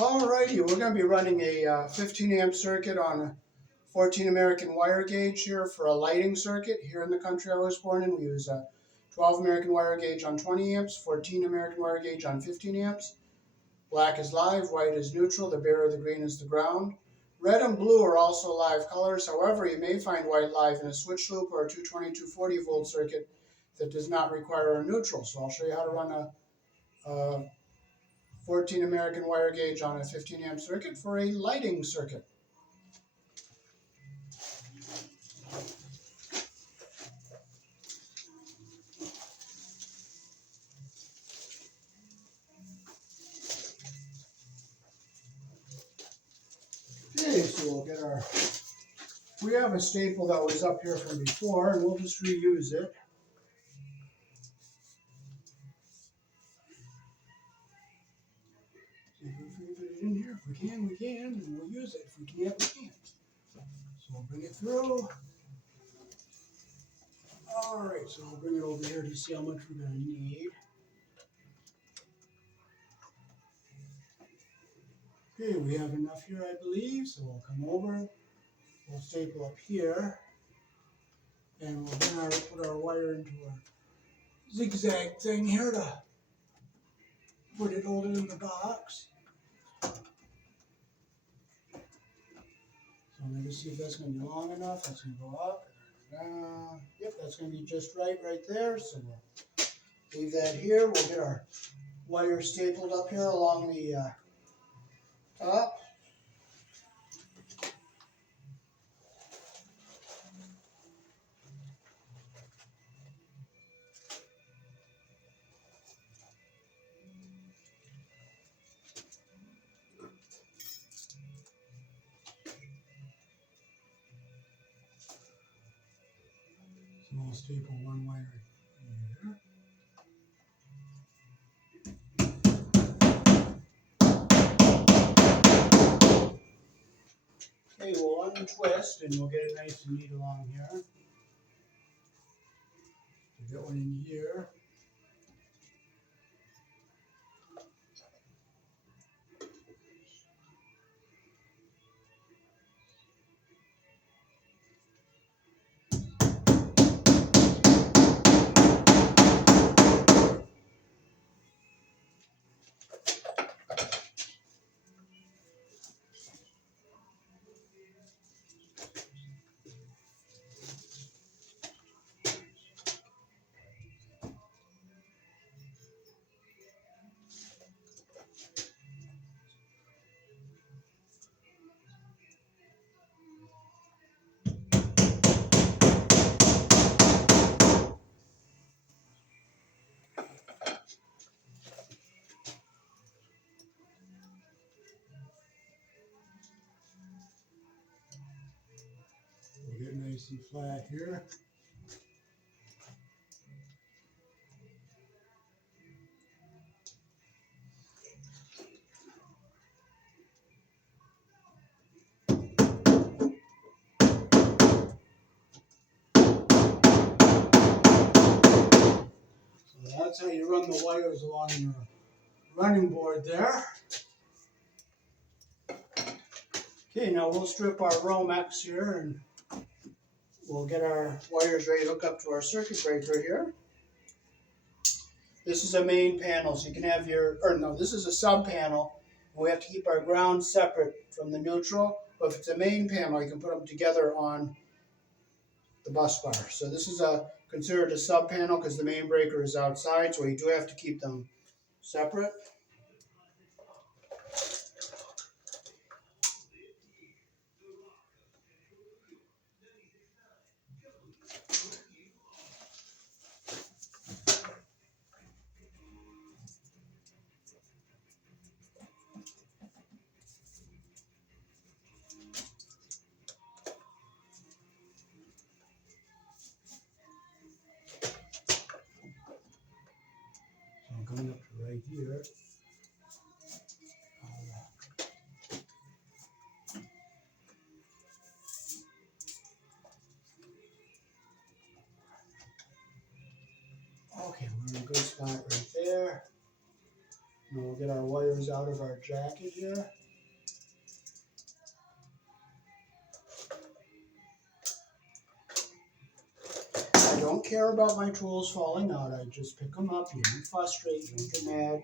Alrighty, we're going to be running a 15 amp circuit on a 14 American wire gauge here for a lighting circuit. Here in the country I was born in, we use a 12 American wire gauge on 20 amps, 14 American wire gauge on 15 amps. Black is live, white is neutral, the bearer, the green is the ground. Red and blue are also live colors. However, you may find white live in a switch loop or a 220, 240 volt circuit that does not require a neutral. So I'll show you how to run a 14 American wire gauge on a 15 amp circuit for a lighting circuit. Okay, so we'll get our, we have a staple that was up here from before, and we'll just reuse it. See if we can fit it in here. If we can, we can, and we'll use it. If we can't, we can't. So we'll bring it through. All right, so I'll bring it over here to see how much we're going to need. Okay, we have enough here, I believe, so we'll come over. We'll staple up here, and we'll then put our wire into our zigzag thing here to hold it in the box. So I'm going to see if that's going to be long enough. That's going to go up. Yep, that's going to be just right there. So we'll leave that here. We'll get our wire stapled up here along the top. So we'll staple one wire here. Okay, we'll untwist and we'll get it nice and neat along here. We'll get one in here. We'll get nice and flat here. So that's how you run the wires along your running board there. Okay, now we'll strip our Romex here and we'll get our wires ready to hook up to our circuit breaker here. This is a main panel, so you can have your, or no, this is a sub panel. We have to keep our ground separate from the neutral. But if it's a main panel, you can put them together on the bus bar. So this is considered a sub panel because the main breaker is outside, so you do have to keep them separate. So I'm coming up to right here. Okay, we're in a good spot right there. And we'll get our wires out of our jacket here. I don't care about my tools falling out. I just pick them up. You don't frustrate. You don't get mad.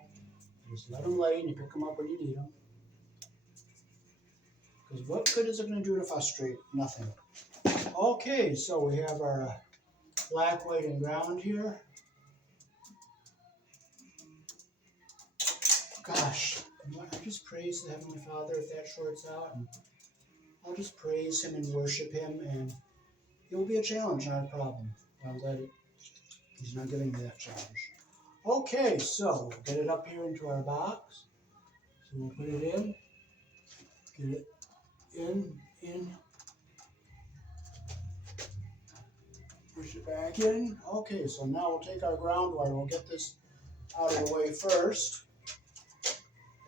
You just let them lay and you pick them up when you need them. Because what good is it going to do to frustrate? Nothing. Okay, so we have our black, white, and ground here. Gosh, I just praise the Heavenly Father if that shorts out. And I'll just praise Him and worship Him, and it will be a challenge, not a problem. I'm glad He's not giving me that challenge. Okay, so we'll get it up here into our box. So we'll put it in, get it in, push it back in. Okay, so now we'll take our ground wire. We'll get this out of the way first,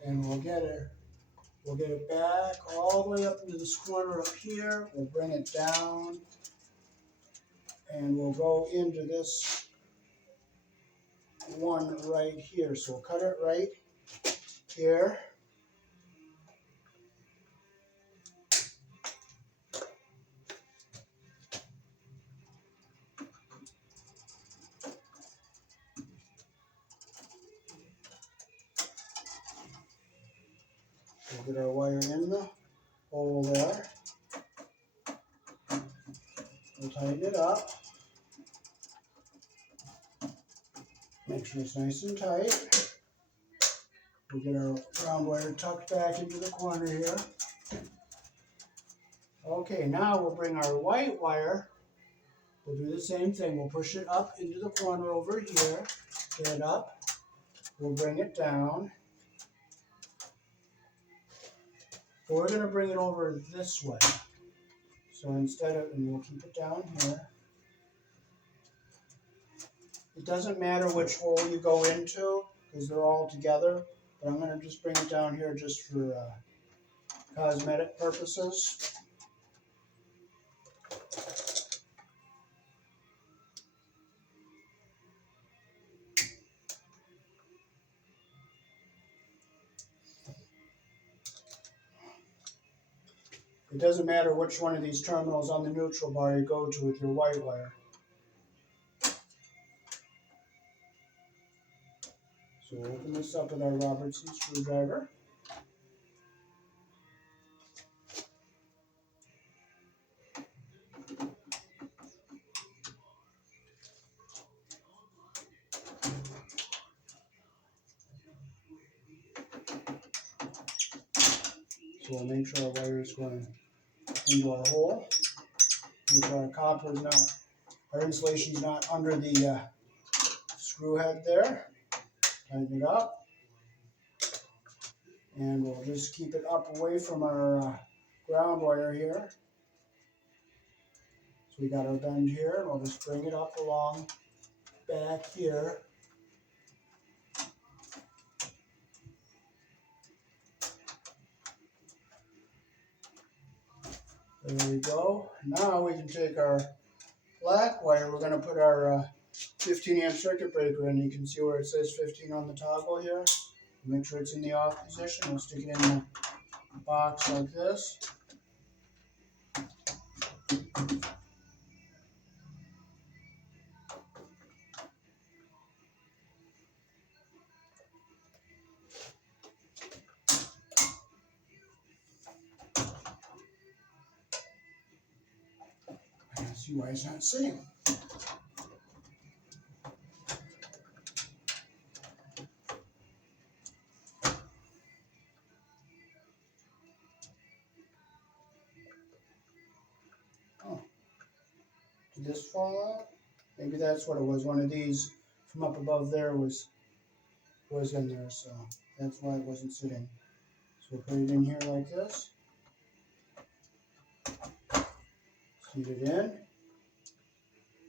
and we'll get it back all the way up into this corner up here. We'll bring it down, and we'll go into this one right here. So we'll cut it right here. We'll get our wire in the hole there. We'll tighten it up. Make sure it's nice and tight. We'll get our ground wire tucked back into the corner here. Okay, now we'll bring our white wire. We'll do the same thing. We'll push it up into the corner over here. Get it up. We'll bring it down. But we're going to bring it over this way. So instead of, and we'll keep it down here. It doesn't matter which hole you go into because they're all together. But I'm going to just bring it down here just for cosmetic purposes. It doesn't matter which one of these terminals on the neutral bar you go to with your white wire. So we'll open this up with our Robertson screwdriver. So we'll make sure our wire is going into our hole. Make sure our copper is not, our insulation is not under the screw head there. Tighten it up. And we'll just keep it up away from our ground wire here. So we got our bend here, and we'll just bring it up along back here. There we go. Now we can take our black wire. We're going to put our 15 amp circuit breaker in. You can see where it says 15 on the toggle here. Make sure it's in the off position. We'll stick it in the box like this. I don't see why it's not sitting. Oh, did this fall out? Maybe that's what it was. One of these from up above there was in there, so that's why it wasn't sitting. So we'll put it in here like this. Feed it in.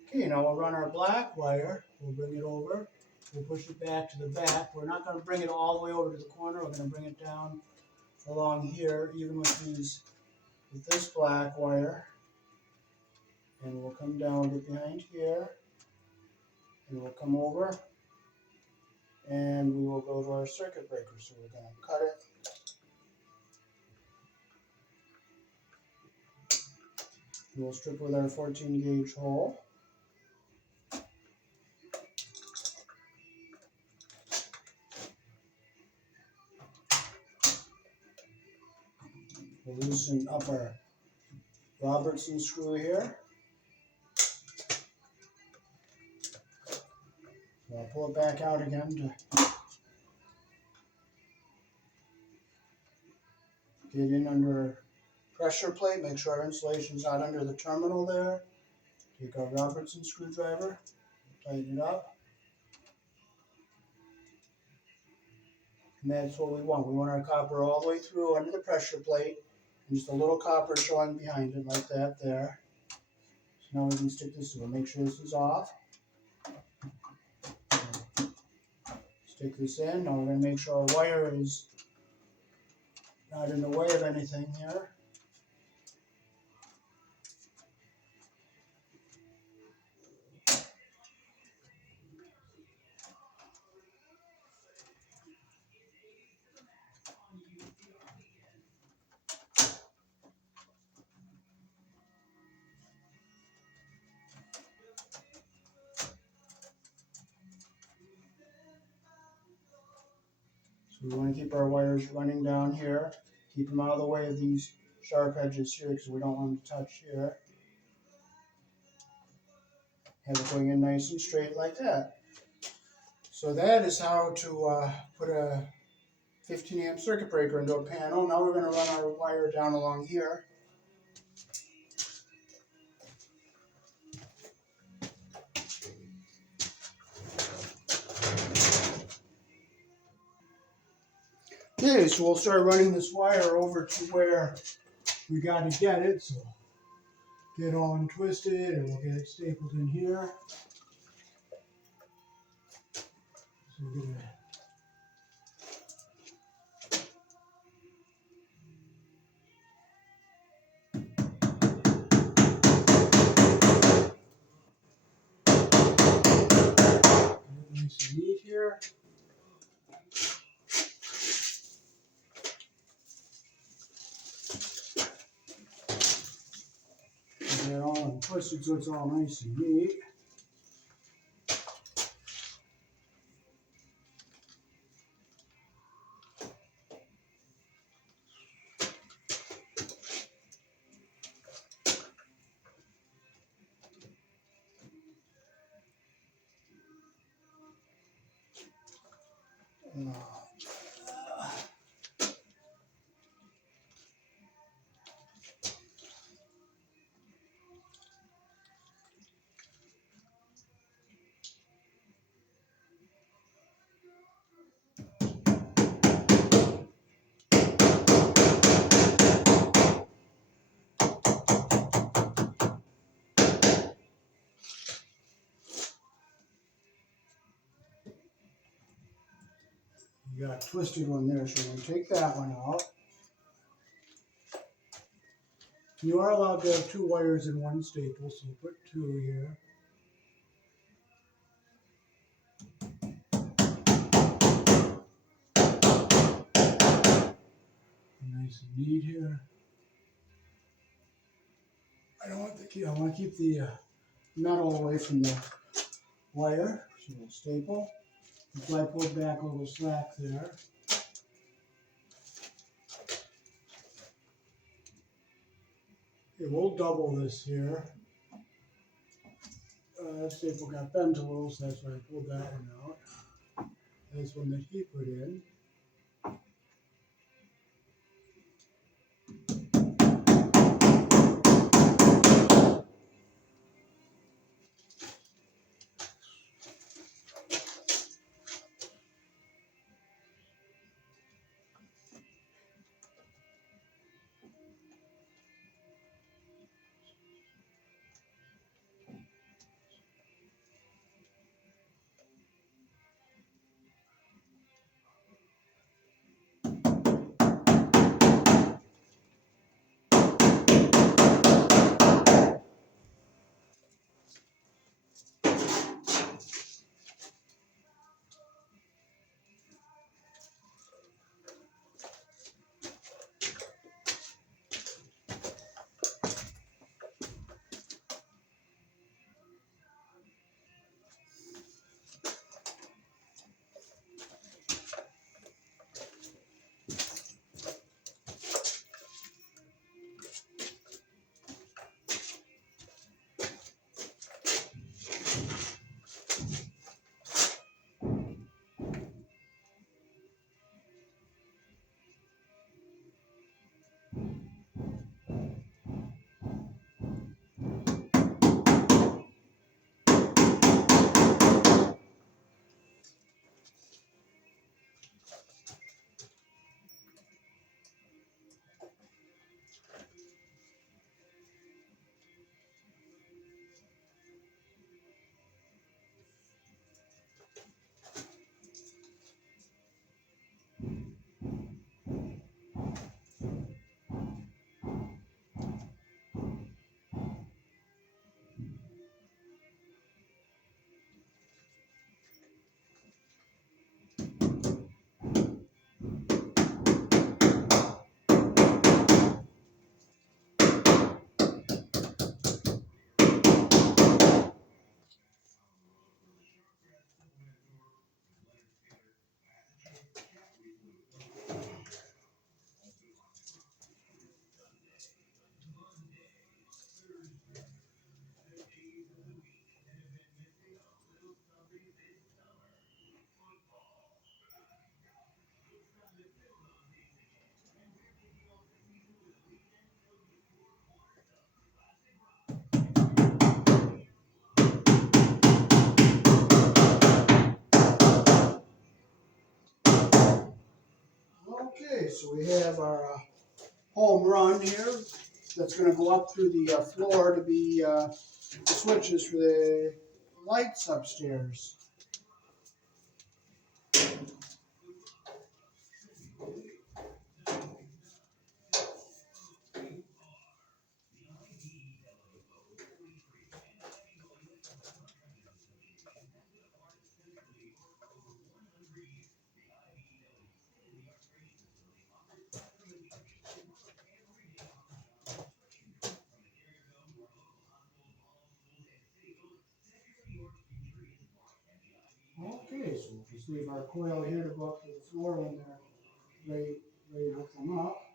Okay, now we'll run our black wire. We'll bring it over. We'll push it back to the back. We're not going to bring it all the way over to the corner. We're going to bring it down along here, even with this black wire. And we'll come down to behind here. And we'll come over. And we will go to our circuit breaker. So we're going to cut it. We'll strip with our 14 gauge hole. We'll loosen up our Robertson screw here. So I'll pull it back out again to get in under pressure plate. Make sure our insulation is not under the terminal there. Take our Robertson screwdriver, tighten it up. And that's what we want. We want our copper all the way through under the pressure plate, and just a little copper showing behind it like that there. So now we can stick this through. Make sure this is off. Stick this in. Now we're going to make sure our wire is not in the way of anything here. So we want to keep our wires running down here. Keep them out of the way of these sharp edges here because we don't want them to touch here. Have it going in nice and straight like that. So that is how to put a 15 amp circuit breaker into a panel. Now we're going to run our wire down along here. Okay, so we'll start running this wire over to where we got to get it. So get all untwisted and we'll get it stapled in here. So we're going to nice and neat here. Get it all untwisted so it's all nice and neat. You got a twisted one there, so we're going to take that one out. You are allowed to have two wires in one staple, so we'll put two here. Nice and neat here. I want to keep the metal away from the wire, so we'll staple. If I pull back a little slack there. Okay, we'll double this here. That staple got bent a little, so that's why I pulled that one out. That's one that he put in. Okay, so we have our home run here that's going to go up through the floor to be the switches for the lights upstairs. Okay, so we'll just leave our coil here to go up to the floor when they're ready to come up.